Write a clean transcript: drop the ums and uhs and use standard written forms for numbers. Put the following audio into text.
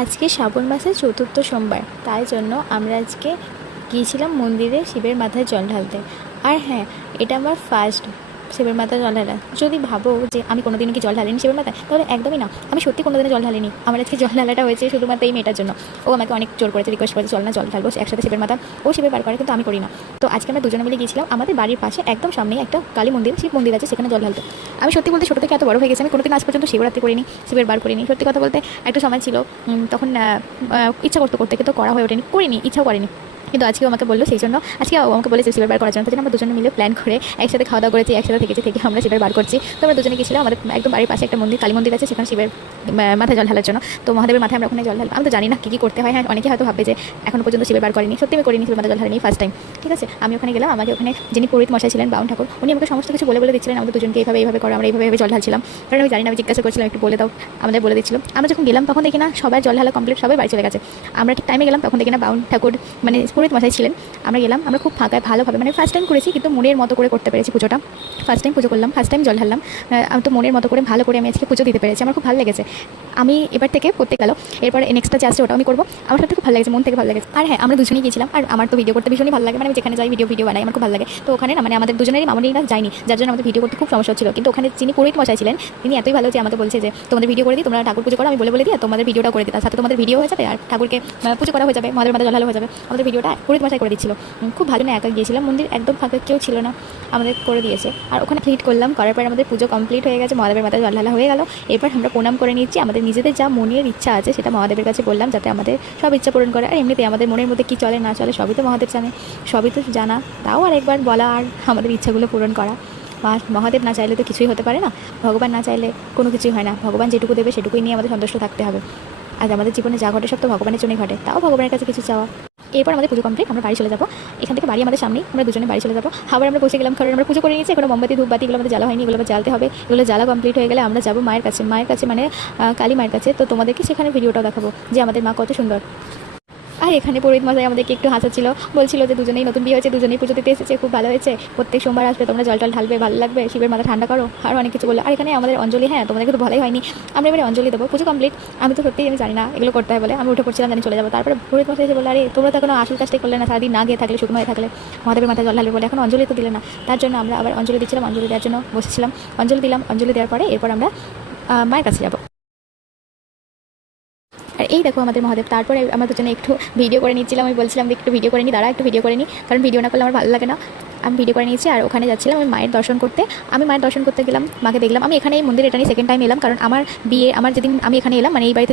আজকে শ্রাবণ মাসের চতুর্থ সোমবার, তাই জন্য আমরা আজকে গিয়েছিলাম মন্দিরে শিবের মাথায় জল ঢালতে। আর হ্যাঁ, এটা আমার ফার্স্ট শিবের মাথায় জল ঢালা। যদি ভাবো যে আমি কোনোদিনও কি জল ঢালিনি শিবের মাথায়, তাহলে একদমই না। আমি সত্যি কোনোদিনও জল ঢালিনি। আমার আজকে জল ঢালাটা হয়েছে শুধুমাত্র এই মেয়েটার জন্য। ও আমাকে অনেক জোর করেছে, রিকোয়েস্ট করেছে, চল না জল ঢালবো একসাথে শিবের মাথা। ও শিবের বার করে, কিন্তু আমি করি না। তো আজকে আমরা দুজনে মিলে গিয়েছিলাম আমাদের বাড়ির পাশে একদম সামনেই একটা কালী মন্দির, শিব মন্দির আছে, সেখানে জল ঢালতে। আমি সত্যি বলতে ছোটো থেকে এত বড় হয়ে গেছে, আমি কোনোদিন আজ পর্যন্ত শিবরাত্রি করিনি, শিবের বার করিনি। সত্যি কথা বলতে একটা সময় ছিল, তখন ইচ্ছা করতে কিন্তু করা হয়ে ওঠেনি, করিনি, ইচ্ছাও করিনি। কিন্তু আজকেও আমাকে বললো, সেই জন্য আজকে আমাকে বলেছে শিবের বার করার জন্য। তাই জন্য আমরা দুজনে মিলে প্ল্যান করে একসাথে খাওয়া দাওয়া করেছি, একসাথে থেকে আমরা শিবের বার করছি। তো আমরা দুজনে গেছিলাম আমাদের একদম বাড়ির পাশে একটা মন্দির, কালী মন্দির আছে, সেখানে শিবের মাথায় জল ঢালার জন্য। তো মহাদেবের মাথায় আমরা ওখানে জল ঢাল। আমি তো জানি না কী করতে হয়। হ্যাঁ, অনেকে হয়তো ভাববে যে এখনো পর্যন্ত শিবের বার করিনি। সত্যি আমি করিনি, শিবের মাথায় জল ঢালিনি, ফার্স্ট টাইম। ঠিক আছে, আমি ওখানে গেলাম। আমাকে ওখানে যিনি পুরোহিত মশাই ছিলেন, বাউন ঠাকুর, উনি আমাকে সমস্ত কিছু বলে দিচ্ছিলেন আমাদের দুজনকে এইভাবে করো। আমরা এইভাবে জল ঢালছিলাম, কারণ আমি জানি না। আমি জিজ্ঞাসা করছিলাম একটু বলে দাও, আমাদের বলে দিচ্ছিল। আমরা যখন গেলাম তখন দেখি না সবাই জল ঢালা কমপ্লিট, সবাই বাড়ি চলে গেছে। আমরা ঠিক টাইমে গেলাম, তখন দেখি না বাউন ঠাকুর মানে পুরোহিত মশাই ছিলেন। আমরা গেলাম, আমরা খুব ফাঁকায় ভালোভাবে, মানে ফার্স্ট টাইম করেছি, কিন্তু মনের মতো করে করতে পেরেছি পুজোটা। ফার্স্ট টাইম পুজো করলাম, ফার্স্ট টাইম জল ঢাললাম। আমি তো মনের মতো করে ভালো করে আমি আজকে পুজো দিতে পেরেছি। আমার খুব ভালো লেগেছে। আমি এবার থেকে প্রত্যেক গেল, এরপর নেক্সটটা যে আসছে ওটাও আমি করবো। আমার সত্যি খুব ভালো লেগেছে, মন থেকে ভালো লেগেছে। আর হ্যাঁ, আমরা দুজনেই গিয়েছিলাম। আর আমার তো ভিডিও করতে ভীষণই ভালো লাগে, মানে আমি যেখানে যাই ভিডিও বানাই, আমার খুব ভালো লাগে। তো ওখানে না মানে আমাদের দুজনেরই মামনিরা যায়নি, যার জন্য আমাদের ভিডিও করতে খুব সমস্যা ছিল। কিন্তু ওখানে যিনি পুরোহিত মশাই ছিলেন, তিনি এতই ভালো যে আমাকে বলছে যে তোমাদের ভিডিও করে দিই, তোমরা ঠাকুর পুজো করো, আমি বলে দিই, তোমাদের ভিডিওটা করে দিই। তার সাথে তোমাদের ভিডিও হয়ে যাবে আর ঠাকুরকে পুজো করা হয়ে যাবে, মহাদেবের মাথায় জল ঢালা হয়ে যাবে। আমাদের ভিডিওটা পুরোহিত মশাই করে দিচ্ছিল। খুব ভালো না, একা গিয়েছিলাম, মন্দির একদম ফাঁকা, কেউ ছিল না, আমাদের করে দিয়েছে। আর ওখানে ফ্লিট করলাম, করার পর আমাদের পুজো কমপ্লিট হয়ে গেছে, মহাদেবের মাথায় জল ঢালা হয়ে গেল। এরপর আমরা প্রণাম করে নিচ্ছি, আমাদের নিজেদের যা মনের ইচ্ছা আছে সেটা মহাদেবের কাছে বললাম, যাতে আমাদের সব ইচ্ছা পূরণ করে। আর এমনিতে আমাদের মনের মধ্যে কী চলে না চলে সবই তো মহাদেব জানে, সবই তো জানা। তাও আর একবার বলা আর আমাদের ইচ্ছাগুলো পূরণ করা। মহাদেব না চাইলে তো কিছুই হতে পারে না, ভগবান না চাইলে কোনো কিছুই হয় না। ভগবান যেটুকু দেবে সেটুকুই নিয়ে আমাদের সন্তুষ্ট থাকতে হবে। আর আমাদের জীবনে যা ঘটে সব তো ভগবানের জন্যই ঘটে, তাও ভগবানের কাছে কিছু চাওয়া। এরপর আমাদের পুজো কমপ্লিট, আমরা বাড়ি চলে যাবো। এখান থেকে বাড়ি আমাদের সামনেই, আমরা দুজনে বাড়ি চলে যাবো। আবার আমরা বসে গেলাম, কারণ আমরা পুজো করে নিয়েছি, এখনো মোমবাতি ধূপবাতি এগুলো আমাদের জ্বালা হয়নি, এগুলো জ্বালতে হবে। এগুলো জ্বালা কমপ্লিট হয়ে গেলে আমরা যাবো মায়ের কাছে মানে কালী মায়ের কাছে। তো তোমাদেরকে সেখানে ভিডিওটাও দেখাবো যে আমাদের মা কত সুন্দর। আর এখানে পুরোহিত মশাই আমাদেরকে একটু হাসাচ্ছিল, বলছিল যে দুজনেই নতুন বিয়ে হয়েছে, দুজনেই পুজো দিতে এসেছে, খুব ভালো হয়েছে, প্রত্যেক সোমবার আসবে, তোমরা জল ঢালবে, ভালো লাগবে, শিবের মাথা ঠান্ডা করো, আর অনেক কিছু বললো। আর এখানে আমাদের অঞ্জলি, হ্যাঁ তোমাদেরকে তো বলাই হয়নি, আমরা এবারে অঞ্জলি দেবো। পুজো কমপ্লিট, আমি তো সত্যিই আমি জানি না এগুলো করতে হয় বলে আমি উঠে পড়ছিলাম, জানি চলে যাবো। তারপরে পুরোহিত মশাই এসে বললো, আরে তোমরা তো কোনো আসল কাজটাই করলে না, সারাদিন না গিয়ে থাকলে, শুকনো হয়ে থাকলে, মহাদেবের মাথায় জল ঢালবে বলে এখন অঞ্জলি তো দিলে না। তার জন্য আমরা আবার অঞ্জলি দিচ্ছিলাম, অঞ্জলি দেওয়ার জন্য বসেছিলাম, অঞ্জলি দিলাম। অঞ্জলি দেওয়ার পরে এরপর আমরা মায়ের কাছে যাবো। আর এই দেখো আমাদের মহাদেব। তারপরে আমার দুজনে একটু ভিডিও করে নিচ্ছিলাম, আমি বলছিলাম যে একটু ভিডিও করে নিই, দাঁড়া একটু ভিডিও করে নিই, কারণ ভিডিও না করলে আমার ভালো লাগে না। আমি ভিডিও করে নিয়েছি। আর ওখানে যাচ্ছিলাম আমি মায়ের দর্শন করতে। আমি মায়ের দর্শন করতে গেলাম, মাকে দেখলাম। আমি এখানে এই মন্দিরে এটা নিয়ে সেকেন্ড টাইম এলাম, কারণ আমার যেদিন আমি এখানে এলাম, মানে এই বাড়িতে